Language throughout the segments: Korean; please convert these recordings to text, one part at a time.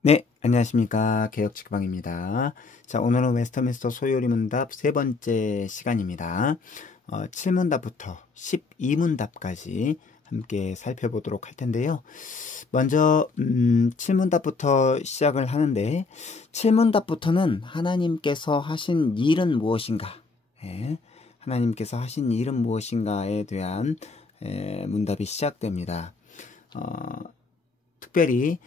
네, 안녕하십니까. 개혁직방입니다. 자, 오늘은 웨스터민스터 소요리 문답 세 번째 시간입니다. 7문답부터 12문답까지 함께 살펴보도록 할 텐데요. 먼저 7문답부터 시작을 하는데 7문답부터는 하나님께서 하신 일은 무엇인가? 하나님께서 하신 일은 무엇인가에 대한 문답이 시작됩니다. 특별히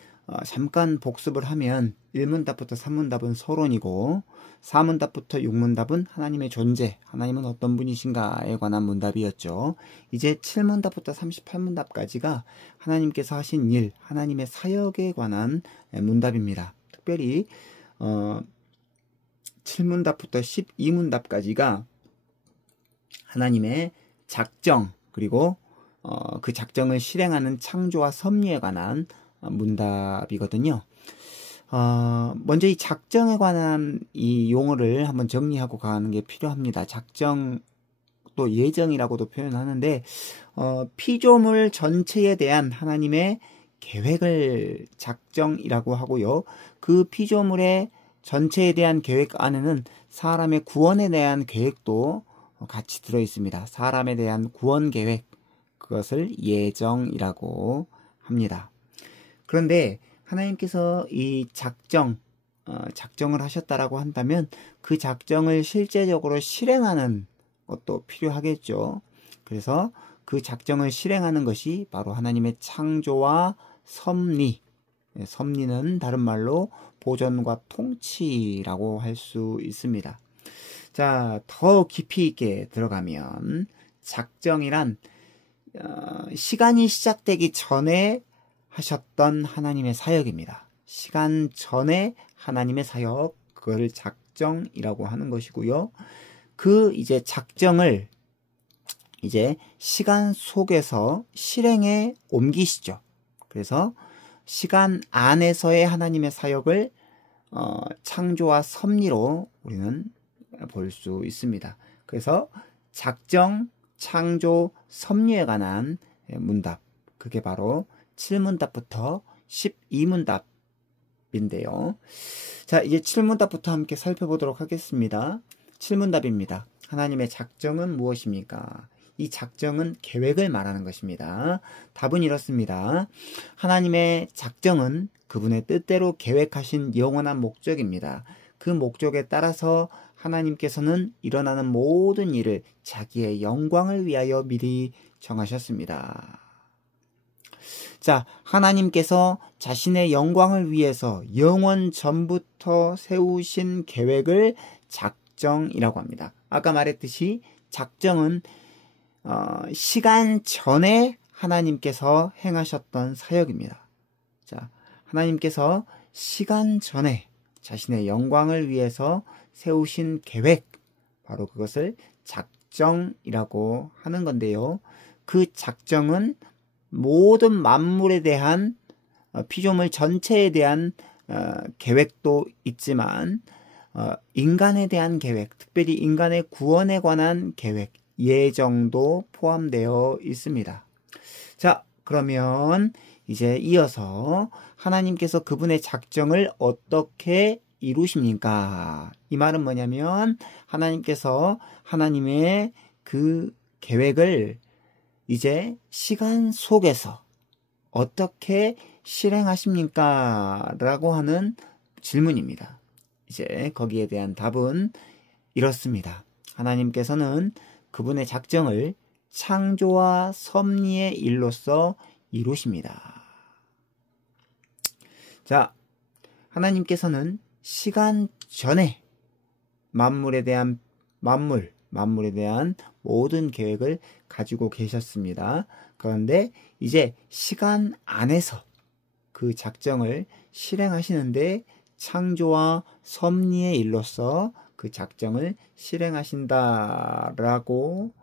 잠깐 복습을 하면 1문답부터 3문답은 서론이고 4문답부터 6문답은 하나님의 존재, 하나님은 어떤 분이신가에 관한 문답이었죠. 이제 7문답부터 38문답까지가 하나님께서 하신 일, 하나님의 사역에 관한 문답입니다. 특별히 7문답부터 12문답까지가 하나님의 작정, 그리고 그 작정을 실행하는 창조와 섭리에 관한 문답이거든요. 먼저 이 작정에 관한 이 용어를 한번 정리하고 가는 게 필요합니다. 작정, 또 예정이라고도 표현하는데 피조물 전체에 대한 하나님의 계획을 작정이라고 하고요. 그 피조물의 전체에 대한 계획 안에는 사람의 구원에 대한 계획도 같이 들어 있습니다. 사람에 대한 구원 계획, 그것을 예정이라고 합니다. 그런데 하나님께서 이 작정을 하셨다라고 한다면 그 작정을 실제적으로 실행하는 것도 필요하겠죠. 그래서 그 작정을 실행하는 것이 바로 하나님의 창조와 섭리. 섭리는 다른 말로 보존과 통치라고 할 수 있습니다. 자, 더 깊이 있게 들어가면 작정이란 시간이 시작되기 전에 하셨던 하나님의 사역입니다. 시간 전에 하나님의 사역, 그걸 작정이라고 하는 것이고요. 그 이제 작정을 이제 시간 속에서 실행에 옮기시죠. 그래서 시간 안에서의 하나님의 사역을 창조와 섭리로 우리는 볼 수 있습니다. 그래서 작정, 창조, 섭리에 관한 문답, 그게 바로 7문답부터 12문답인데요. 자, 이제 7문답부터 함께 살펴보도록 하겠습니다. 7문답입니다. 하나님의 작정은 무엇입니까? 이 작정은 계획을 말하는 것입니다. 답은 이렇습니다. 하나님의 작정은 그분의 뜻대로 계획하신 영원한 목적입니다. 그 목적에 따라서 하나님께서는 일어나는 모든 일을 자기의 영광을 위하여 미리 정하셨습니다. 자, 하나님께서 자신의 영광을 위해서 영원 전부터 세우신 계획을 작정이라고 합니다. 아까 말했듯이 작정은 시간 전에 하나님께서 행하셨던 사역입니다. 자, 하나님께서 시간 전에 자신의 영광을 위해서 세우신 계획, 바로 그것을 작정이라고 하는 건데요. 그 작정은 모든 만물에 대한 피조물 전체에 대한 계획도 있지만 인간에 대한 계획, 특별히 인간의 구원에 관한 계획, 예정도 포함되어 있습니다. 자, 그러면 이제 이어서 하나님께서 그분의 작정을 어떻게 이루십니까? 이 말은 뭐냐면 하나님께서 하나님의 그 계획을 이제 시간 속에서 어떻게 실행하십니까? 라고 하는 질문입니다. 이제 거기에 대한 답은 이렇습니다. 하나님께서는 그분의 작정을 창조와 섭리의 일로서 이루십니다. 자, 하나님께서는 시간 전에 만물에 대한 모든 계획을 가지고 계셨습니다. 그런데 이제 시간 안에서 그 작정을 실행하시는데 창조와 섭리의 일로서 그 작정을 실행하신다라고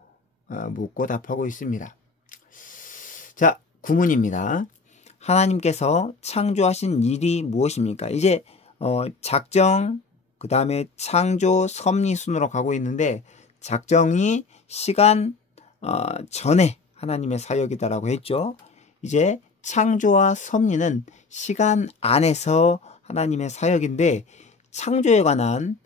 묻고 답하고 있습니다. 자, 구문입니다. 하나님께서 창조하신 일이 무엇입니까? 이제 작정, 그 다음에 창조, 섭리 순으로 가고 있는데 작정이 시간 전에 하나님의 사역이다라고 했죠. 이제 창조와 섭리는 시간 안에서 하나님의 사역인데 창조에 관한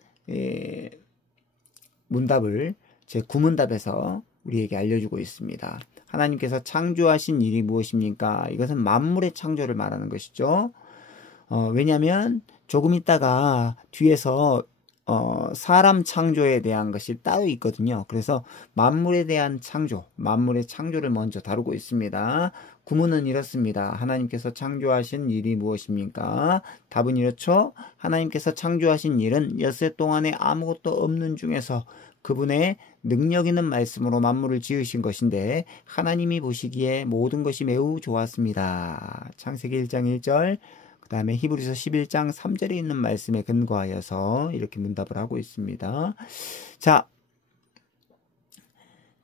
문답을 제 9문답에서 우리에게 알려주고 있습니다. 하나님께서 창조하신 일이 무엇입니까? 이것은 만물의 창조를 말하는 것이죠. 왜냐하면 조금 있다가 뒤에서 사람 창조에 대한 것이 따로 있거든요. 그래서 만물에 대한 창조, 만물의 창조를 먼저 다루고 있습니다. 구문은 이렇습니다. 하나님께서 창조하신 일이 무엇입니까? 답은 이렇죠. 하나님께서 창조하신 일은 엿새 동안에 아무것도 없는 중에서 그분의 능력 있는 말씀으로 만물을 지으신 것인데 하나님이 보시기에 모든 것이 매우 좋았습니다. 창세기 1장 1절 그 다음에 히브리서 11장 3절에 있는 말씀에 근거하여서 이렇게 문답을 하고 있습니다. 자,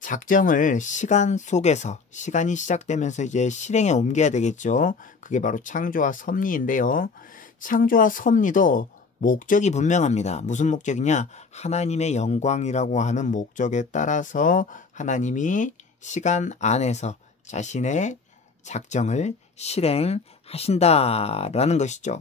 작정을 시간 속에서 시간이 시작되면서 이제 실행에 옮겨야 되겠죠. 그게 바로 창조와 섭리인데요. 창조와 섭리도 목적이 분명합니다. 무슨 목적이냐? 하나님의 영광이라고 하는 목적에 따라서 하나님이 시간 안에서 자신의 작정을 실행하신다라는 것이죠.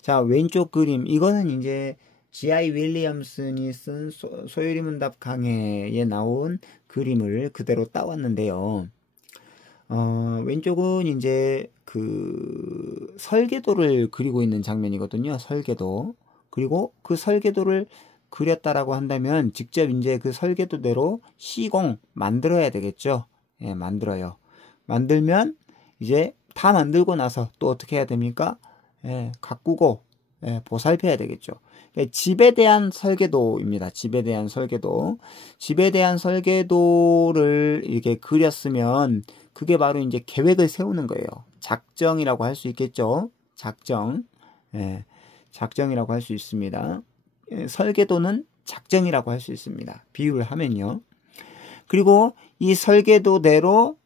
자, 왼쪽 그림 이거는 이제 G.I. 윌리엄슨이 쓴 소요리 문답 강해에 나온 그림을 그대로 따왔는데요. 왼쪽은 이제 그 설계도를 그리고 있는 장면이거든요. 설계도. 그리고 그 설계도를 그렸다라고 한다면 직접 이제 그 설계도대로 시공 만들어야 되겠죠. 예, 만들어요. 만들면 이제 다 만들고 나서 또 어떻게 해야 됩니까? 예, 가꾸고 보살펴야 되겠죠. 집에 대한 설계도입니다. 집에 대한 설계도. 집에 대한 설계도를 이렇게 그렸으면 그게 바로 이제 계획을 세우는 거예요. 작정이라고 할 수 있겠죠. 작정. 예, 작정이라고 할 수 있습니다. 설계도는 작정이라고 할 수 있습니다. 비유를 하면요. 그리고 이 설계도대로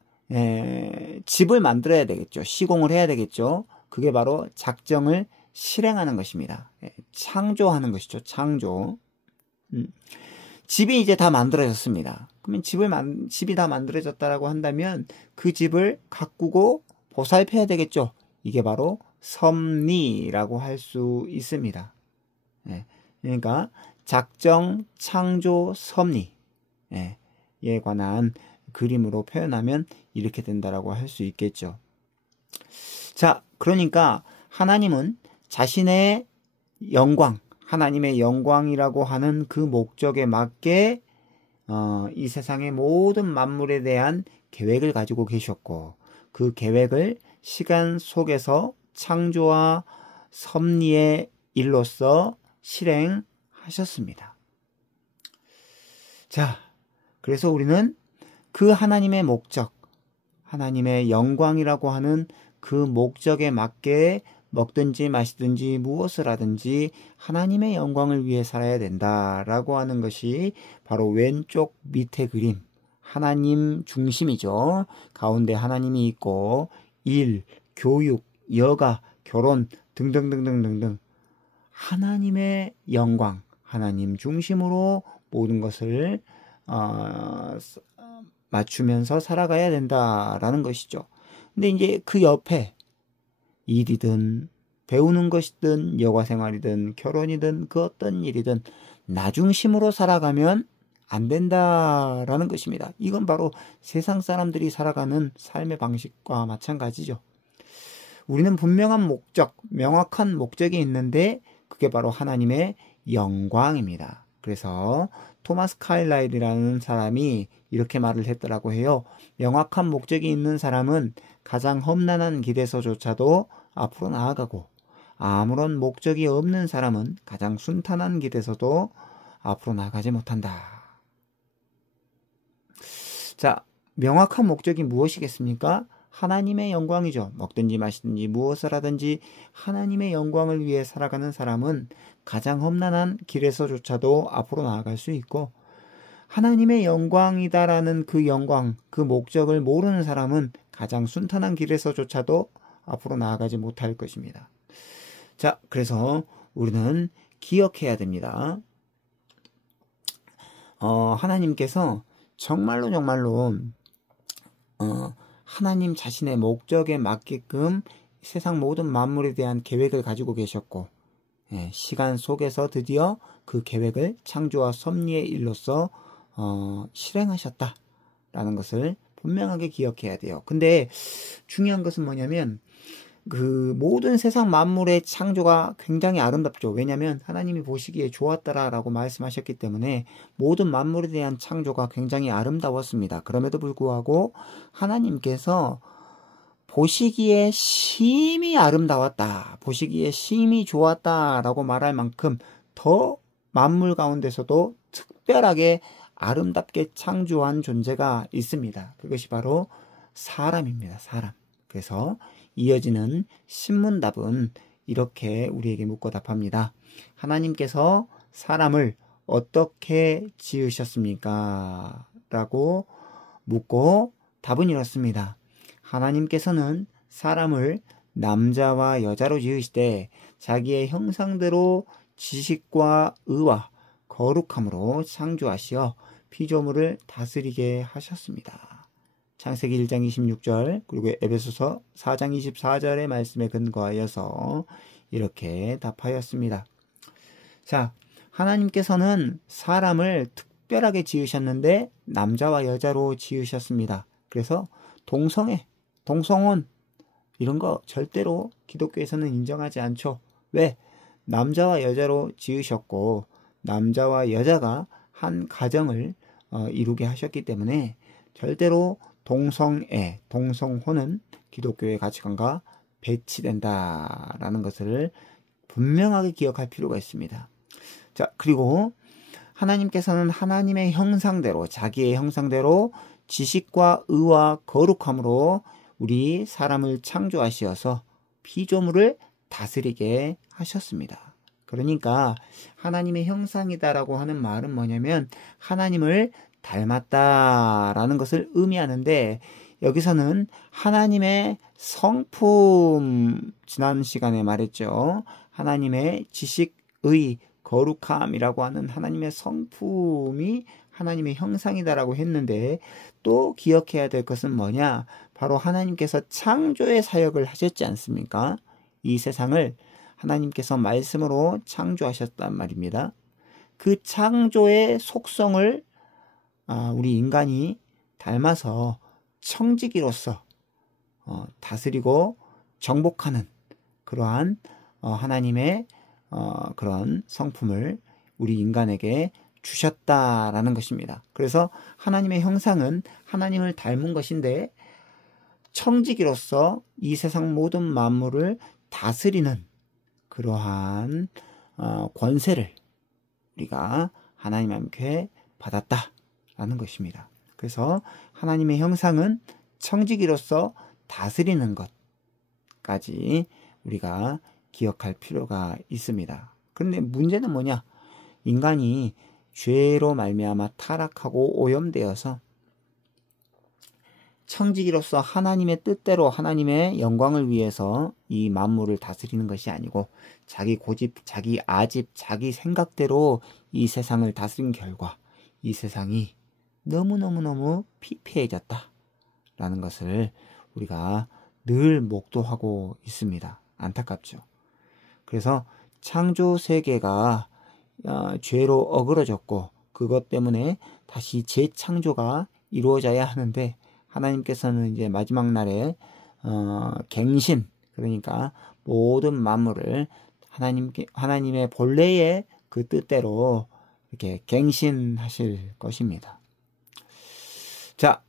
집을 만들어야 되겠죠. 시공을 해야 되겠죠. 그게 바로 작정을 실행하는 것입니다. 창조하는 것이죠. 창조. 집이 이제 다 만들어졌습니다. 그러면 집이 다 만들어졌다라고 한다면 그 집을 가꾸고 보살펴야 되겠죠. 이게 바로 섭리라고 할 수 있습니다. 그러니까 작정, 창조, 섭리에 관한 그림으로 표현하면 이렇게 된다라고 할 수 있겠죠. 자, 그러니까 하나님은 자신의 영광, 하나님의 영광이라고 하는 그 목적에 맞게 이 세상의 모든 만물에 대한 계획을 가지고 계셨고 그 계획을 시간 속에서 창조와 섭리의 일로서 실행하셨습니다. 자, 그래서 우리는 그 하나님의 목적, 하나님의 영광이라고 하는 그 목적에 맞게 먹든지 마시든지 무엇을 하든지 하나님의 영광을 위해 살아야 된다라고 하는 것이 바로 왼쪽 밑에 그림, 하나님 중심이죠. 가운데 하나님이 있고 일, 교육, 여가, 결혼 등등등등등등 하나님의 영광, 하나님 중심으로 모든 것을 맞추면서 살아가야 된다라는 것이죠. 근데 이제 그 옆에 일이든 배우는 것이든 여가 생활이든 결혼이든 그 어떤 일이든 나 중심으로 살아가면 안 된다라는 것입니다. 이건 바로 세상 사람들이 살아가는 삶의 방식과 마찬가지죠. 우리는 분명한 목적, 명확한 목적이 있는데 그게 바로 하나님의 영광입니다. 그래서 토마스 카일라일이라는 사람이 이렇게 말을 했더라고 해요. 명확한 목적이 있는 사람은 가장 험난한 길에서조차도 앞으로 나아가고 아무런 목적이 없는 사람은 가장 순탄한 길에서도 앞으로 나가지 못한다. 자, 명확한 목적이 무엇이겠습니까? 하나님의 영광이죠. 먹든지 마시든지 무엇을 하든지 하나님의 영광을 위해 살아가는 사람은 가장 험난한 길에서조차도 앞으로 나아갈 수 있고 하나님의 영광이다라는 그 영광, 그 목적을 모르는 사람은 가장 순탄한 길에서조차도 앞으로 나아가지 못할 것입니다. 자, 그래서 우리는 기억해야 됩니다. 하나님께서 정말로 하나님 자신의 목적에 맞게끔 세상 모든 만물에 대한 계획을 가지고 계셨고 시간 속에서 드디어 그 계획을 창조와 섭리의 일로서 실행하셨다라는 것을 분명하게 기억해야 돼요. 근데 중요한 것은 뭐냐면 그 모든 세상 만물의 창조가 굉장히 아름답죠. 왜냐하면 하나님이 보시기에 좋았더라라고 말씀하셨기 때문에 모든 만물에 대한 창조가 굉장히 아름다웠습니다. 그럼에도 불구하고 하나님께서 보시기에 심히 아름다웠다, 보시기에 심히 좋았다라고 말할 만큼 더 만물 가운데서도 특별하게 아름답게 창조한 존재가 있습니다. 그것이 바로 사람입니다. 사람. 그래서 이어지는 신문답은 이렇게 우리에게 묻고 답합니다. 하나님께서 사람을 어떻게 지으셨습니까? 라고 묻고 답은 이렇습니다. 하나님께서는 사람을 남자와 여자로 지으시되 자기의 형상대로 지식과 의와 거룩함으로 창조하시어 피조물을 다스리게 하셨습니다. 창세기 1장 26절 그리고 에베소서 4장 24절의 말씀에 근거하여서 이렇게 답하였습니다. 자, 하나님께서는 사람을 특별하게 지으셨는데 남자와 여자로 지으셨습니다. 그래서 동성애, 동성혼 이런 거 절대로 기독교에서는 인정하지 않죠. 왜? 남자와 여자로 지으셨고 남자와 여자가 한 가정을 이루게 하셨기 때문에 절대로 동성애, 동성혼은 기독교의 가치관과 배치된다라는 것을 분명하게 기억할 필요가 있습니다. 자, 그리고 하나님께서는 하나님의 형상대로, 자기의 형상대로 지식과 의와 거룩함으로 우리 사람을 창조하시어서 피조물을 다스리게 하셨습니다. 그러니까 하나님의 형상이다라고 하는 말은 뭐냐면 하나님을 닮았다라는 것을 의미하는데 여기서는 하나님의 성품, 지난 시간에 말했죠. 하나님의 지식의 거룩함이라고 하는 하나님의 성품이 하나님의 형상이다라고 했는데 또 기억해야 될 것은 뭐냐? 바로 하나님께서 창조의 사역을 하셨지 않습니까? 이 세상을 하나님께서 말씀으로 창조하셨단 말입니다. 그 창조의 속성을 우리 인간이 닮아서 청지기로서 다스리고 정복하는 그러한 하나님의 그런 성품을 우리 인간에게 주셨다라는 것입니다. 그래서 하나님의 형상은 하나님을 닮은 것인데 청지기로서 이 세상 모든 만물을 다스리는 그러한 권세를 우리가 하나님께 받았다라는 것입니다. 그래서 하나님의 형상은 청지기로서 다스리는 것까지 우리가 기억할 필요가 있습니다. 그런데 문제는 뭐냐? 인간이 죄로 말미암아 타락하고 오염되어서 청지기로서 하나님의 뜻대로 하나님의 영광을 위해서 이 만물을 다스리는 것이 아니고 자기 고집, 자기 아집, 자기 생각대로 이 세상을 다스린 결과 이 세상이 너무너무너무 피폐해졌다라는 것을 우리가 늘 목도하고 있습니다. 안타깝죠. 그래서 창조 세계가 죄로 어그러졌고 그것 때문에 다시 재창조가 이루어져야 하는데 하나님께서는 이제 마지막 날에 갱신, 그러니까 모든 만물을 하나님의 본래의 그 뜻대로 이렇게 갱신하실 것입니다. 자,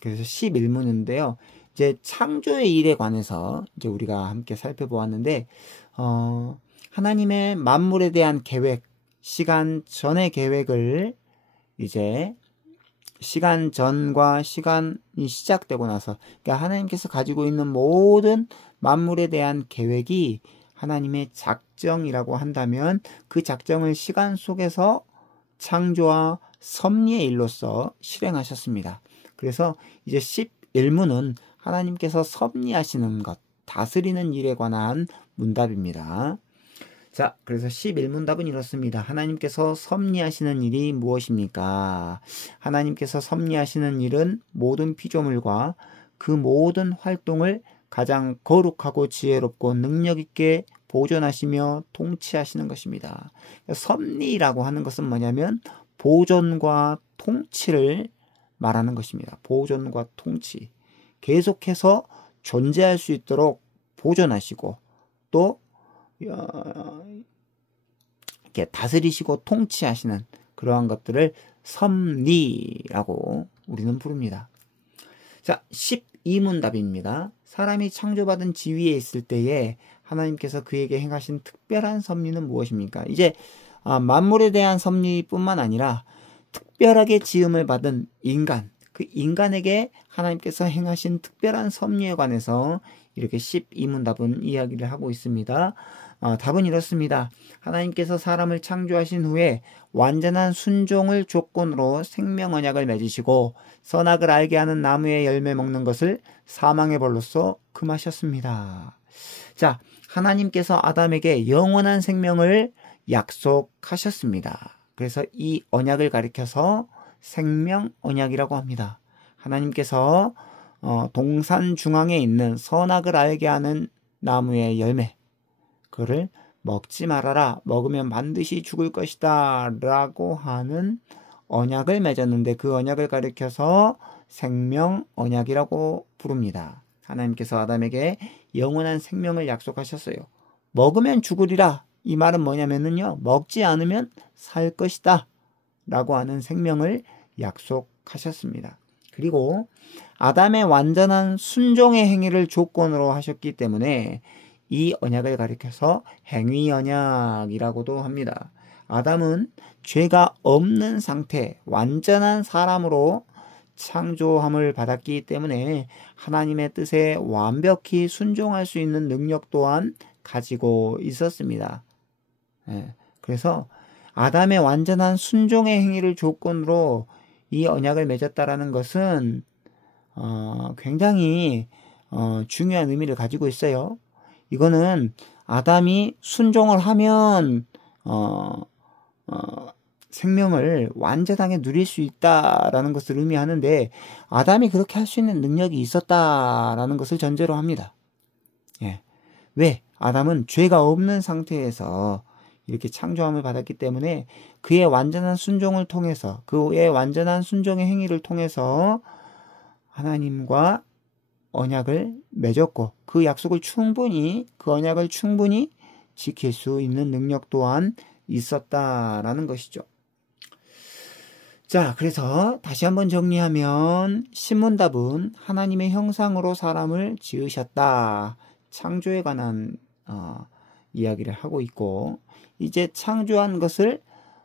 그래서 11문인데요. 이제 창조의 일에 관해서 이제 우리가 함께 살펴보았는데 하나님의 만물에 대한 계획, 시간 전의 계획을 이제 시간 전과 시간이 시작되고 나서 그러니까 하나님께서 가지고 있는 모든 만물에 대한 계획이 하나님의 작정이라고 한다면 그 작정을 시간 속에서 창조와 섭리의 일로서 실행하셨습니다. 그래서 이제 11문은 하나님께서 섭리하시는 것, 다스리는 일에 관한 문답입니다. 자, 그래서 11문답은 이렇습니다. 하나님께서 섭리하시는 일이 무엇입니까? 하나님께서 섭리하시는 일은 모든 피조물과 그 모든 활동을 가장 거룩하고 지혜롭고 능력 있게 보존하시며 통치하시는 것입니다. 섭리라고 하는 것은 뭐냐면 보존과 통치를 말하는 것입니다. 보존과 통치. 계속해서 존재할 수 있도록 보존하시고 또 이렇게 다스리시고 통치하시는 그러한 것들을 섭리라고 우리는 부릅니다. 자, 12문답입니다. 사람이 창조받은 지위에 있을 때에 하나님께서 그에게 행하신 특별한 섭리는 무엇입니까? 이제 만물에 대한 섭리뿐만 아니라 특별하게 지음을 받은 인간, 그 인간에게 하나님께서 행하신 특별한 섭리에 관해서 이렇게 12문답은 이야기를 하고 있습니다. 답은 이렇습니다. 하나님께서 사람을 창조하신 후에 완전한 순종을 조건으로 생명 언약을 맺으시고 선악을 알게 하는 나무의 열매 먹는 것을 사망의 벌로써 금하셨습니다. 자, 하나님께서 아담에게 영원한 생명을 약속하셨습니다. 그래서 이 언약을 가리켜서 생명 언약이라고 합니다. 하나님께서 동산 중앙에 있는 선악을 알게 하는 나무의 열매, 그거를 먹지 말아라, 먹으면 반드시 죽을 것이다 라고 하는 언약을 맺었는데 그 언약을 가리켜서 생명 언약이라고 부릅니다. 하나님께서 아담에게 영원한 생명을 약속하셨어요. 먹으면 죽으리라. 이 말은 뭐냐면요, 먹지 않으면 살 것이다 라고 하는 생명을 약속하셨습니다. 그리고 아담의 완전한 순종의 행위를 조건으로 하셨기 때문에 이 언약을 가리켜서 행위 언약이라고도 합니다. 아담은 죄가 없는 상태, 완전한 사람으로 창조함을 받았기 때문에 하나님의 뜻에 완벽히 순종할 수 있는 능력 또한 가지고 있었습니다. 그래서 아담의 완전한 순종의 행위를 조건으로 이 언약을 맺었다라는 것은 굉장히 중요한 의미를 가지고 있어요. 이거는 아담이 순종을 하면 생명을 완전하게 누릴 수 있다라는 것을 의미하는데 아담이 그렇게 할 수 있는 능력이 있었다라는 것을 전제로 합니다. 왜? 아담은 죄가 없는 상태에서 이렇게 창조함을 받았기 때문에 그의 완전한 순종을 통해서, 그의 완전한 순종의 행위를 통해서 하나님과 언약을 맺었고 그 약속을 충분히, 그 언약을 충분히 지킬 수 있는 능력 또한 있었다라는 것이죠. 자, 그래서 다시 한번 정리하면 신문답은 하나님의 형상으로 사람을 지으셨다. 창조에 관한 이야기를 하고 있고, 이제 창조한 것을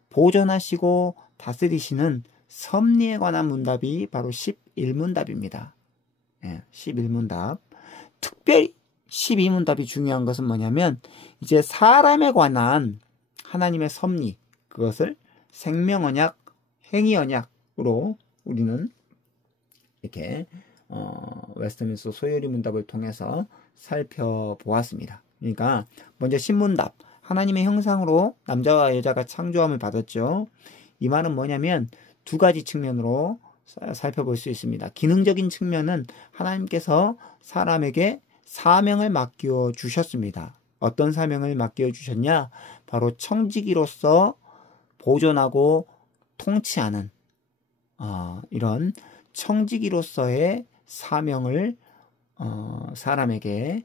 보존하시고 다스리시는 섭리에 관한 문답이 바로 11문답입니다. 11문답. 특별히 12문답이 중요한 것은 뭐냐면 이제 사람에 관한 하나님의 섭리, 그것을 생명언약, 행위언약으로 우리는 이렇게 웨스트민스터 소요리 문답을 통해서 살펴보았습니다. 그러니까 먼저 신문답, 하나님의 형상으로 남자와 여자가 창조함을 받았죠. 이 말은 뭐냐면 두 가지 측면으로 살펴볼 수 있습니다. 기능적인 측면은 하나님께서 사람에게 사명을 맡겨 주셨습니다. 어떤 사명을 맡겨 주셨냐? 바로 청지기로서 보존하고 통치하는 이런 청지기로서의 사명을 사람에게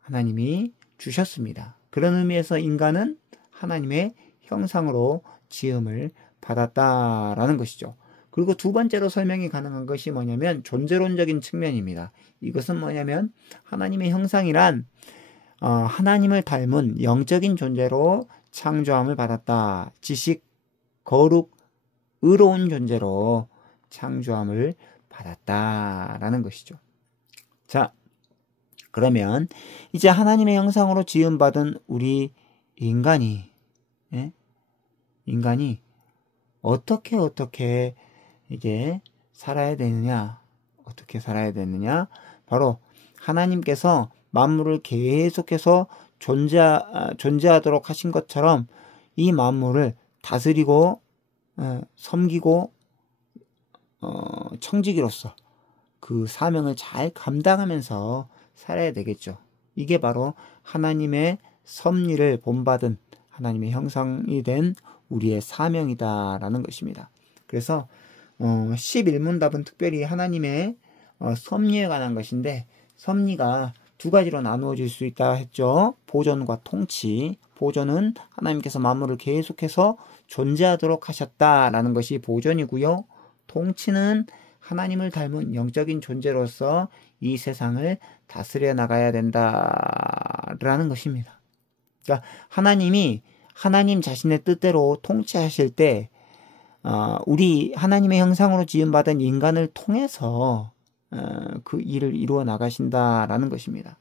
하나님이 주셨습니다. 그런 의미에서 인간은 하나님의 형상으로 지음을 받았다라는 것이죠. 그리고 두 번째로 설명이 가능한 것이 뭐냐면 존재론적인 측면입니다. 이것은 뭐냐면 하나님의 형상이란 하나님을 닮은 영적인 존재로 창조함을 받았다. 지식, 거룩, 의로운 존재로 창조함을 받았다라는 것이죠. 자, 그러면 이제 하나님의 형상으로 지음받은 우리 인간이 어떻게 이게 살아야 되느냐? 어떻게 살아야 되느냐? 바로 하나님께서 만물을 계속해서 존재하도록 하신 것처럼 이 만물을 다스리고 섬기고 청지기로서 그 사명을 잘 감당하면서 살아야 되겠죠. 이게 바로 하나님의 섭리를 본받은 하나님의 형상이 된 우리의 사명이다라는 것입니다. 그래서 11문답은 특별히 하나님의 섭리에 관한 것인데, 섭리가 두 가지로 나누어질 수 있다 했죠. 보존과 통치. 보존은 하나님께서 만물을 계속해서 존재하도록 하셨다라는 것이 보존이고요. 통치는 하나님을 닮은 영적인 존재로서 이 세상을 다스려 나가야 된다라는 것입니다. 그러니까 하나님이 하나님 자신의 뜻대로 통치하실 때 우리 하나님의 형상으로 지음받은 인간을 통해서 그 일을 이루어 나가신다라는 것입니다.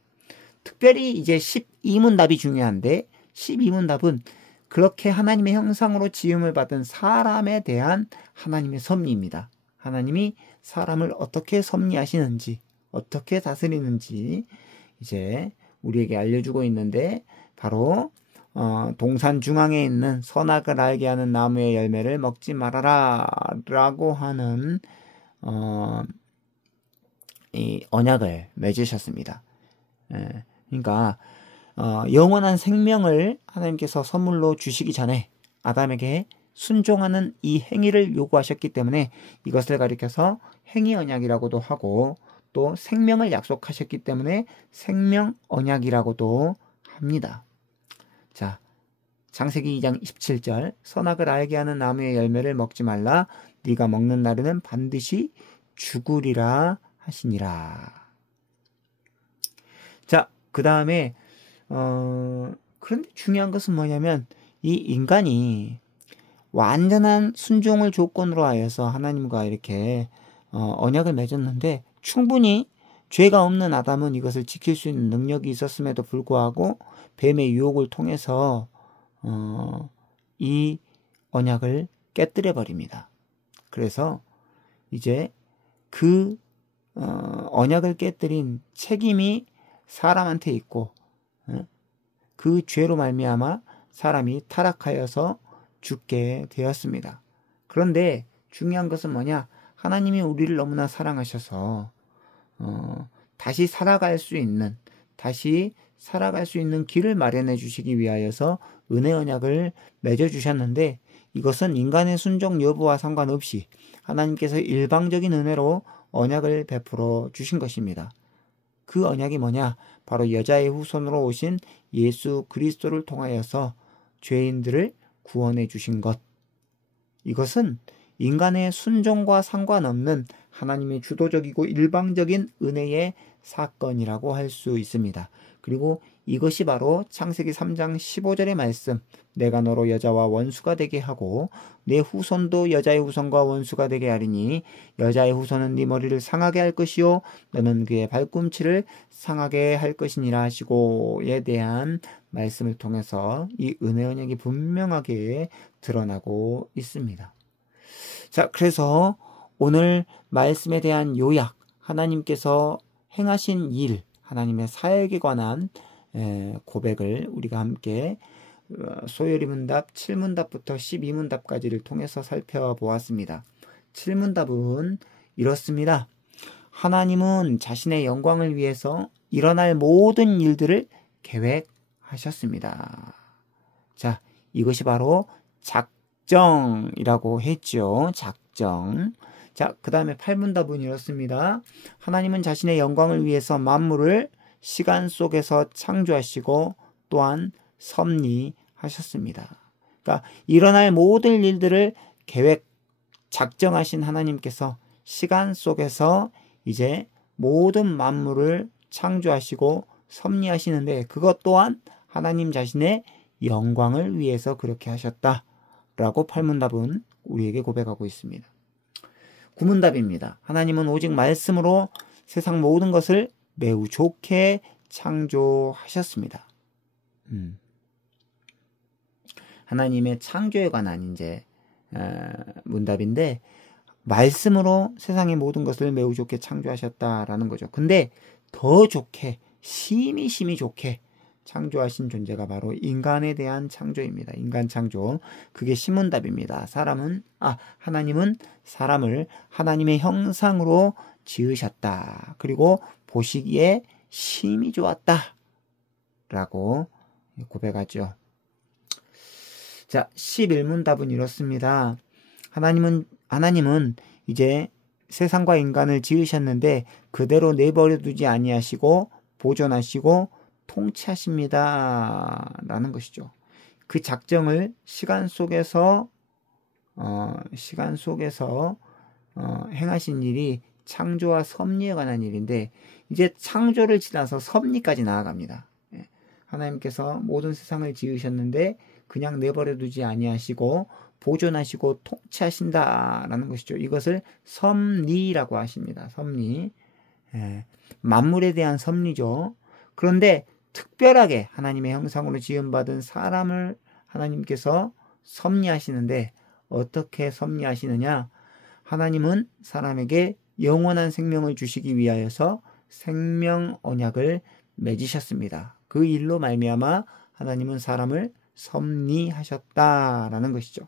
특별히 이제 12문답이 중요한데, 12문답은 그렇게 하나님의 형상으로 지음을 받은 사람에 대한 하나님의 섭리입니다. 하나님이 사람을 어떻게 섭리하시는지, 어떻게 다스리는지 이제 우리에게 알려주고 있는데, 바로 동산 중앙에 있는 선악을 알게 하는 나무의 열매를 먹지 말아라 라고 하는 이 언약을 맺으셨습니다. 그러니까 영원한 생명을 하나님께서 선물로 주시기 전에 아담에게 순종하는 이 행위를 요구하셨기 때문에 이것을 가리켜서 행위 언약이라고도 하고, 또 생명을 약속하셨기 때문에 생명 언약이라고도 합니다. 자, 창세기 2장 17절, 선악을 알게 하는 나무의 열매를 먹지 말라, 네가 먹는 날에는 반드시 죽으리라 하시니라. 자, 그 다음에 그런데 중요한 것은 뭐냐면, 이 인간이 완전한 순종을 조건으로 하여서 하나님과 이렇게 언약을 맺었는데, 충분히 죄가 없는 아담은 이것을 지킬 수 있는 능력이 있었음에도 불구하고 뱀의 유혹을 통해서 이 언약을 깨뜨려 버립니다. 그래서 이제 그 언약을 깨뜨린 책임이 사람한테 있고, 그 죄로 말미암아 사람이 타락하여서 죽게 되었습니다. 그런데 중요한 것은 뭐냐? 하나님이 우리를 너무나 사랑하셔서 다시 살아갈 수 있는 길을 마련해 주시기 위하여서 은혜 언약을 맺어주셨는데, 이것은 인간의 순종 여부와 상관없이 하나님께서 일방적인 은혜로 언약을 베풀어 주신 것입니다. 그 언약이 뭐냐? 바로 여자의 후손으로 오신 예수 그리스도를 통하여서 죄인들을 구원해 주신 것. 이것은 인간의 순종과 상관없는 하나님의 주도적이고 일방적인 은혜의 사건이라고 할 수 있습니다. 그리고 이것이 바로 창세기 3장 15절의 말씀, 내가 너로 여자와 원수가 되게 하고 내 후손도 여자의 후손과 원수가 되게 하리니 여자의 후손은 네 머리를 상하게 할 것이요 너는 그의 발꿈치를 상하게 할 것이니라 하시고에 대한 말씀을 통해서 이 은혜 언약이 분명하게 드러나고 있습니다. 자, 그래서 오늘 말씀에 대한 요약, 하나님께서 행하신 일, 하나님의 사역에 관한 고백을 우리가 함께 소요리 문답 7문답부터 12문답까지를 통해서 살펴보았습니다. 7문답은 이렇습니다. 하나님은 자신의 영광을 위해서 일어날 모든 일들을 계획하셨습니다. 자, 이것이 바로 작정이라고 했죠. 작정. 자, 그 다음에 8문답은 이렇습니다. 하나님은 자신의 영광을 위해서 만물을 시간 속에서 창조하시고 또한 섭리하셨습니다. 그러니까 일어날 모든 일들을 작정하신 하나님께서 시간 속에서 이제 모든 만물을 창조하시고 섭리하시는데, 그것 또한 하나님 자신의 영광을 위해서 그렇게 하셨다라고 8문답은 우리에게 고백하고 있습니다. 9문답입니다. 하나님은 오직 말씀으로 세상 모든 것을 매우 좋게 창조하셨습니다. 하나님의 창조에 관한 이제 문답인데, 말씀으로 세상의 모든 것을 매우 좋게 창조하셨다라는 거죠. 근데 더 좋게, 심히 좋게 창조하신 존재가 바로 인간에 대한 창조입니다. 인간 창조. 그게 신문답입니다. 하나님은 사람을 하나님의 형상으로 지으셨다. 그리고 보시기에 심히 좋았다. 라고 고백하죠. 자, 11문답은 이렇습니다. 하나님은 이제 세상과 인간을 지으셨는데 그대로 내버려 두지 아니하시고 보존하시고 통치하십니다. 라는 것이죠. 그 작정을 시간 속에서 행하신 일이 창조와 섭리에 관한 일인데 이제 창조를 지나서 섭리까지 나아갑니다. 하나님께서 모든 세상을 지으셨는데 그냥 내버려 두지 아니하시고 보존하시고 통치하신다라는 것이죠. 이것을 섭리라고 하십니다. 섭리. 만물에 대한 섭리죠. 그런데 특별하게 하나님의 형상으로 지음받은 사람을 하나님께서 섭리하시는데 어떻게 섭리하시느냐? 하나님은 사람에게 영원한 생명을 주시기 위하여서 생명 언약을 맺으셨습니다. 그 일로 말미암아 하나님은 사람을 섭리하셨다라는 것이죠.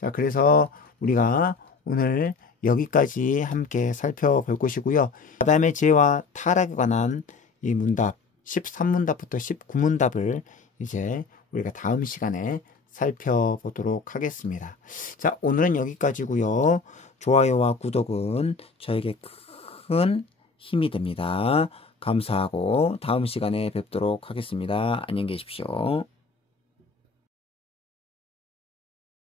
자, 그래서 우리가 오늘 여기까지 함께 살펴볼 것이고요. 아담의 죄와 타락에 관한 이 문답 13문답부터 19문답을 이제 우리가 다음 시간에 살펴보도록 하겠습니다. 자, 오늘은 여기까지고요. 좋아요와 구독은 저에게 큰 힘이 됩니다. 감사하고 다음 시간에 뵙도록 하겠습니다. 안녕히 계십시오.